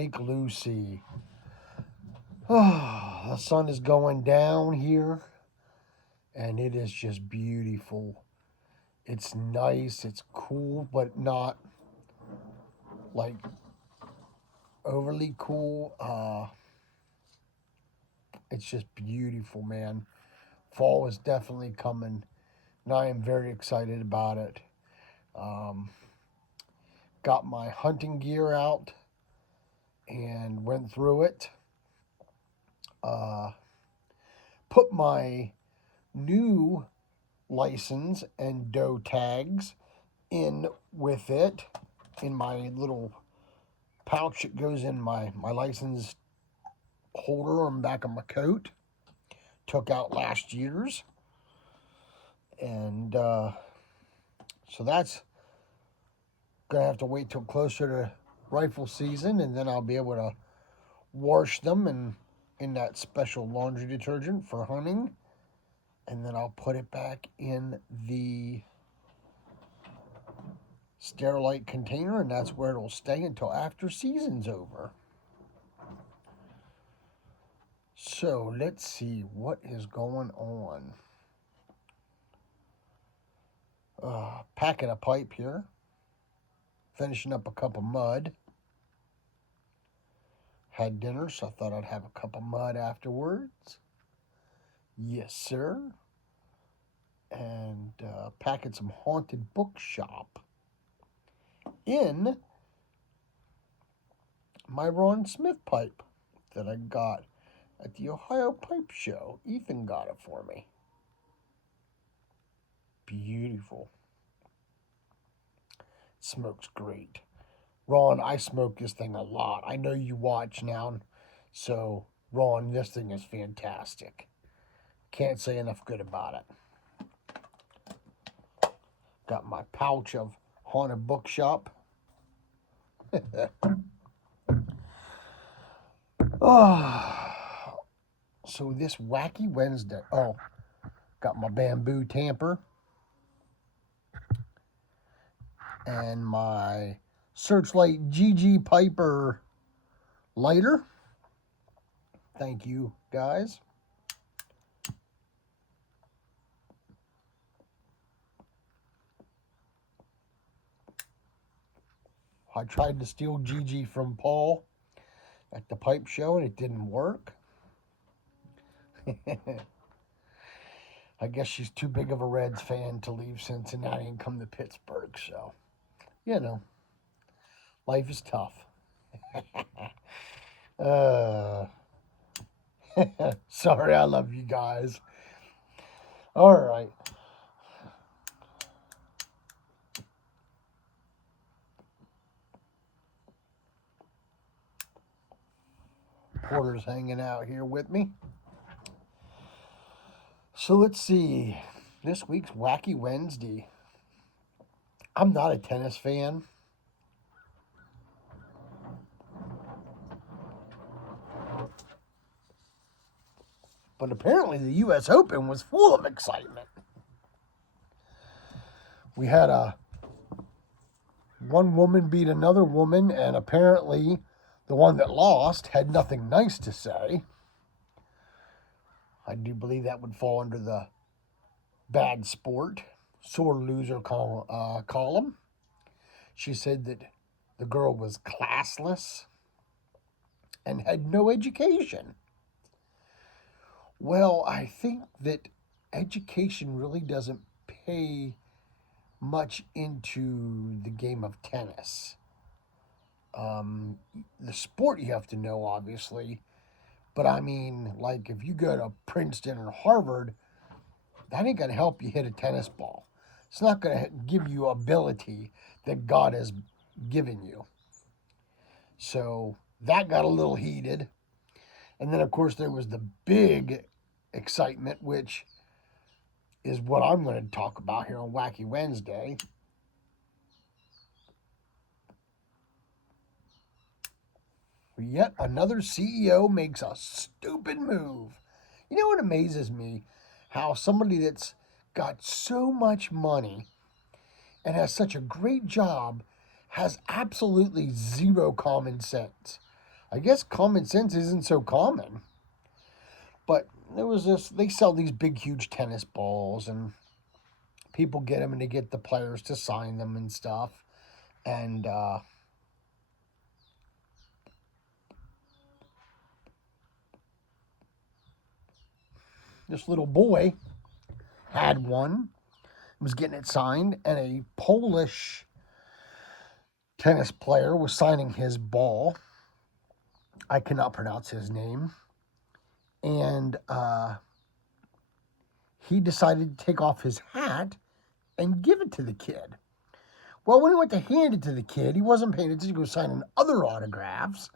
Lake Lucy. Oh, the sun is going down here, and it is just beautiful. It's nice, it's cool, but not like overly cool. It's just beautiful, man. Fall is definitely coming, and I am very excited about it. Um, got my hunting gear out and went through it. Uh, put my new license and doe tags in with it in my little pouch that goes in my license holder on the back of my coat. Took out last year's. And so that's going to have to wait till closer to rifle season, and then I'll be able to wash them in that special laundry detergent for hunting. And then I'll put it back in the Sterilite container, and that's where it'll stay until after season's over. So let's see what is going on. Packing a pipe here. Finishing up a cup of mud. Had dinner, so I thought I'd have a cup of mud afterwards. Yes, sir. And packing some Haunted Bookshop in my Ron Smith pipe that I got at the Ohio Pipe Show. Ethan got it for me. Beautiful. Smokes great. Ron, I smoke this thing a lot. I know you watch now, so Ron, this thing is fantastic. Can't say enough good about it. Got my pouch of Haunted Bookshop. Oh, so this Wacky Wednesday. Oh, got my bamboo tamper and my Searchlight GG Piper lighter. Thank you, guys. I tried to steal GG from Paul at the pipe show, and it didn't work. I guess she's too big of a Reds fan to leave Cincinnati and come to Pittsburgh, so, life is tough. Sorry, I love you guys. All right. Porter's hanging out here with me. So let's see. This week's Wacky Wednesday. I'm not a tennis fan. But apparently the U.S. Open was full of excitement. We had one woman beat another woman, and apparently the one that lost had nothing nice to say. I do believe that would fall under the bad sport, sore loser column. She said that the girl was classless and had no education. Well, I think that education really doesn't pay much into the game of tennis. The sport you have to know, obviously, but I mean, like if you go to Princeton or Harvard, that ain't going to help you hit a tennis ball. It's not going to give you ability that God has given you. So that got a little heated. And then, of course, there was the big excitement, which is what I'm going to talk about here on Wacky Wednesday. Yet another CEO makes a stupid move. You know what amazes me? How somebody that's got so much money and has such a great job has absolutely zero common sense. I guess common sense isn't so common. But there was this, they sell these big, huge tennis balls, and people get them and they get the players to sign them and stuff. And this little boy had one, was getting it signed, and a Polish tennis player was signing his ball. I cannot pronounce his name. And he decided to take off his hat and give it to the kid. Well, when he went to hand it to the kid, he wasn't paying attention. He was signing other autographs.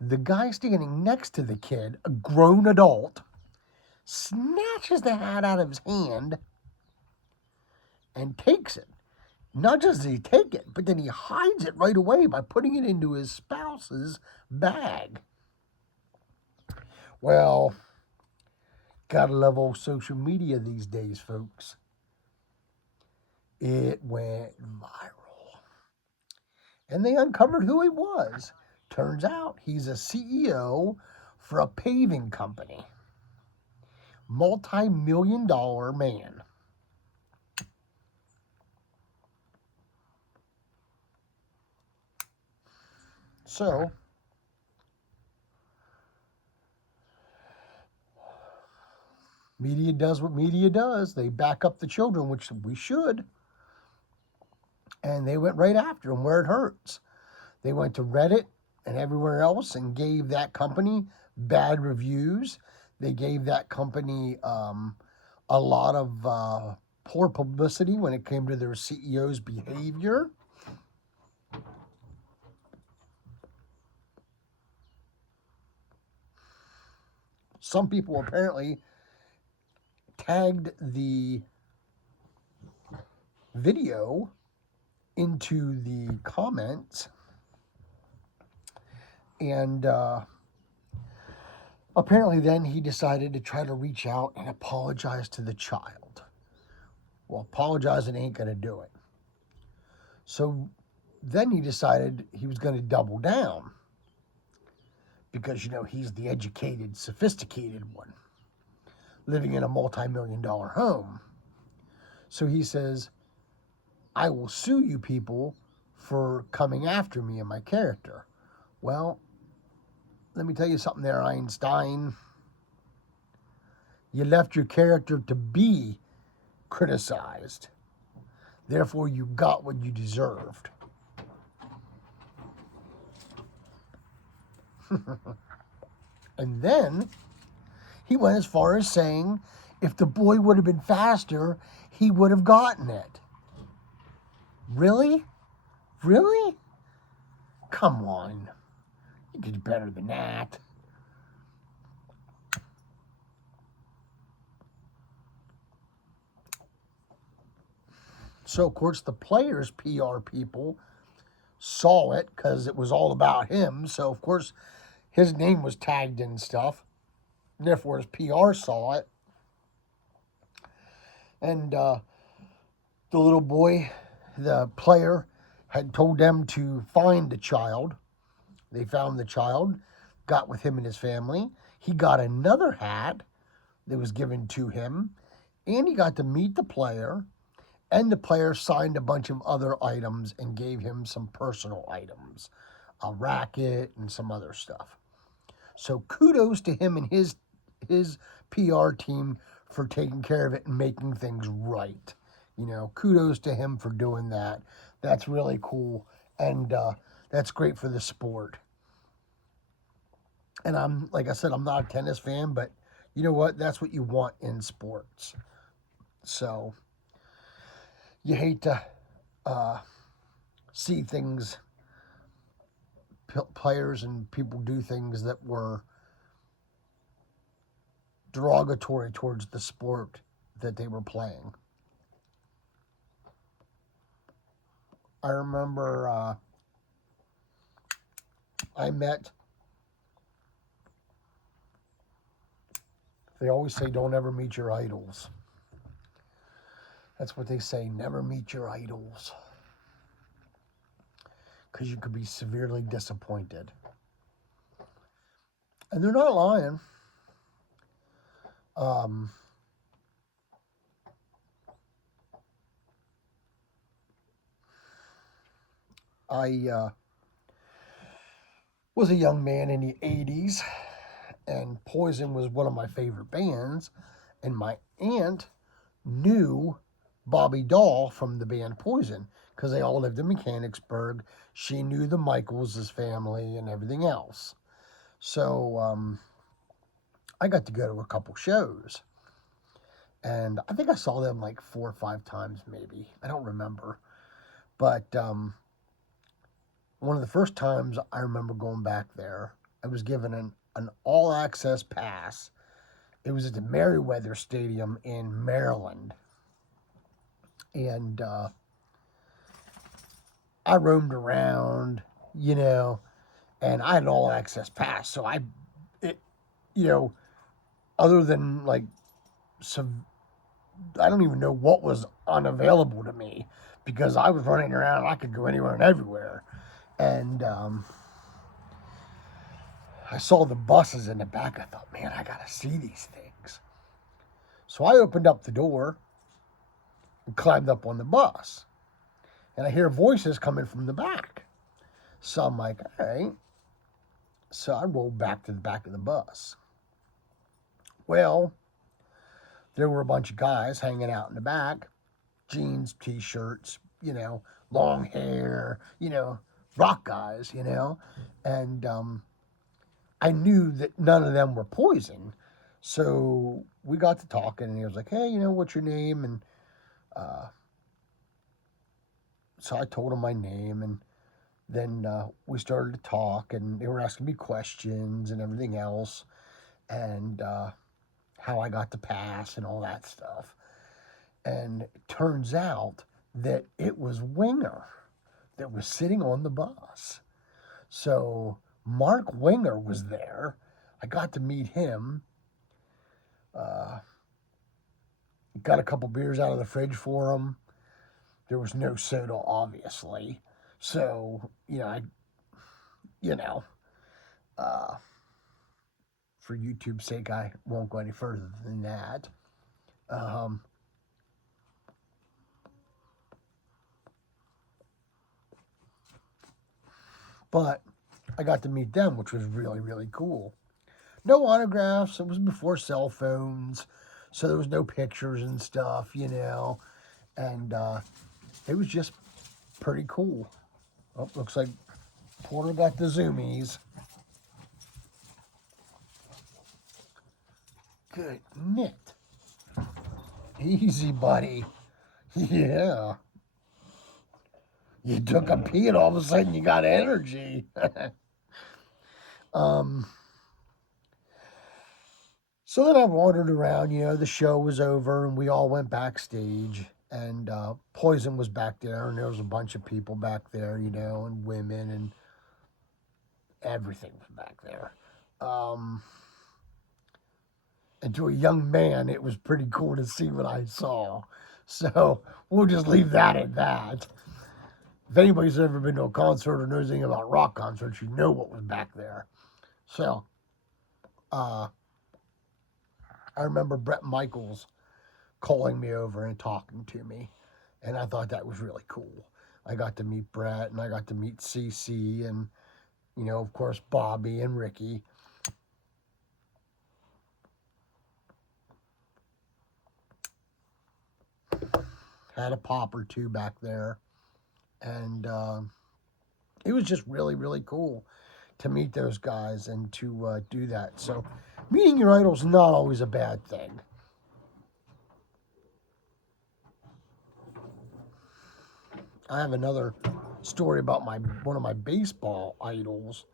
The guy standing next to the kid, a grown adult, snatches the hat out of his hand and takes it. Not just does he take it, but then he hides it right away by putting it into his spouse's bag. Well, gotta love old social media these days, folks. It went viral. And they uncovered who he was. Turns out he's a CEO for a paving company. Multi-million-dollar man. So, media does what media does. They back up the children, which we should. And they went right after him where it hurts. They went to Reddit and everywhere else and gave that company bad reviews. They gave that company a lot of poor publicity when it came to their CEO's behavior. Some people apparently tagged the video into the comments, and apparently then he decided to try to reach out and apologize to the child. Well, apologizing ain't going to do it. So then he decided he was going to double down because, he's the educated, sophisticated one living in a multi-million-dollar home. So he says, I will sue you people for coming after me and my character. Well, let me tell you something there, Einstein. You left your character to be criticized. Therefore, you got what you deserved. And then he went as far as saying if the boy would have been faster, he would have gotten it. Really? Really? Come on. You did better than that. So, of course, the players' PR people saw it because it was all about him. So, of course, his name was tagged and stuff. Therefore, his PR saw it. And the little boy, the player, had told them to find the child. They found the child, got with him and his family. He got another hat that was given to him, and he got to meet the player. And the player signed a bunch of other items and gave him some personal items, a racket and some other stuff. So kudos to him and his PR team for taking care of it and making things right. Kudos to him for doing that. That's really cool, and that's great for the sport. And like I said, I'm not a tennis fan, but you know what? That's what you want in sports. So you hate to see things, players and people do things that were derogatory towards the sport that they were playing. I remember they always say don't ever meet your idols. That's what they say, never meet your idols. Because you could be severely disappointed. And they're not lying. Um, I was a young man in the 80s, and Poison was one of my favorite bands. And my aunt knew Bobby Dahl from the band Poison because they all lived in Mechanicsburg. She knew the Michaels' family and everything else. So I got to go to a couple shows. And I think I saw them like 4 or 5 times, maybe. I don't remember. But one of the first times I remember going back there, I was given an all access pass. It was at the Merriweather Stadium in Maryland. And I roamed around, you know, and I had an all access pass. So it, you know, other than like some, I don't even know what was unavailable to me because I was running around. I could go anywhere and everywhere. And I saw the buses in the back. I thought, man, I got to see these things. So I opened up the door and climbed up on the bus. And I hear voices coming from the back. So I'm like, all right. So I rolled back to the back of the bus. Well, there were a bunch of guys hanging out in the back, jeans, t-shirts, long hair, rock guys, and I knew that none of them were Poison. So we got to talking, and he was like, hey, what's your name? And so I told him my name, and then we started to talk, and they were asking me questions and everything else, and how I got to pass and all that stuff. And it turns out that it was Winger that was sitting on the bus. So Mark Winger was there. I got to meet him. Got a couple beers out of the fridge for him. There was no soda, obviously. So, you know, uh, for YouTube's sake, I won't go any further than that. Um, but I got to meet them, which was really, really cool. No autographs. It was before cell phones, so there was no pictures and stuff, and it was just pretty cool. Oh, looks like Porter got the zoomies. Good knit. Easy, buddy. Yeah. You took a pee and all of a sudden you got energy. um, so then I wandered around, the show was over and we all went backstage, and Poison was back there, and there was a bunch of people back there, and women and everything was back there. And to a young man, it was pretty cool to see what I saw. So we'll just leave that at that. If anybody's ever been to a concert or knows anything about rock concerts, you know what was back there. So I remember Bret Michaels calling me over and talking to me, and I thought that was really cool. I got to meet Bret, and I got to meet CC, and of course, Bobby and Ricky. Had a pop or two back there, and it was just really, really cool to meet those guys and to do that. So meeting your idol's not always a bad thing. I have another story about one of my baseball idols.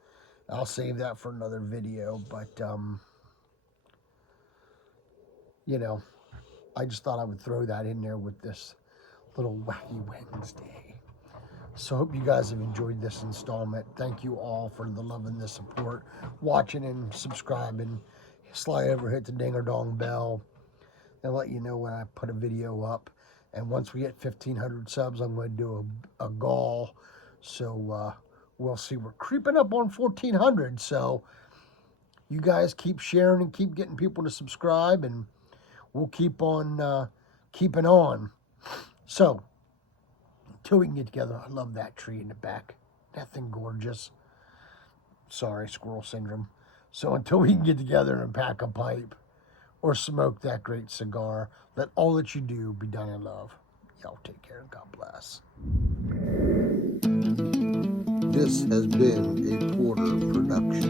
I'll save that for another video, but I just thought I would throw that in there with this little Wacky Wednesday. So I hope you guys have enjoyed this installment. Thank you all for the love and the support, watching and subscribing. Slide over, hit the ding or dong bell, and let you know when I put a video up. And once we get 1,500 subs, I'm going to do a goal. So we'll see. We're creeping up on 1,400. So you guys keep sharing and keep getting people to subscribe, and we'll keep on keeping on. So, until we can get together, I love that tree in the back. That thing gorgeous. Sorry, squirrel syndrome. So until we can get together and pack a pipe or smoke that great cigar, let all that you do be done in love. Y'all take care and God bless. This has been a Porter production.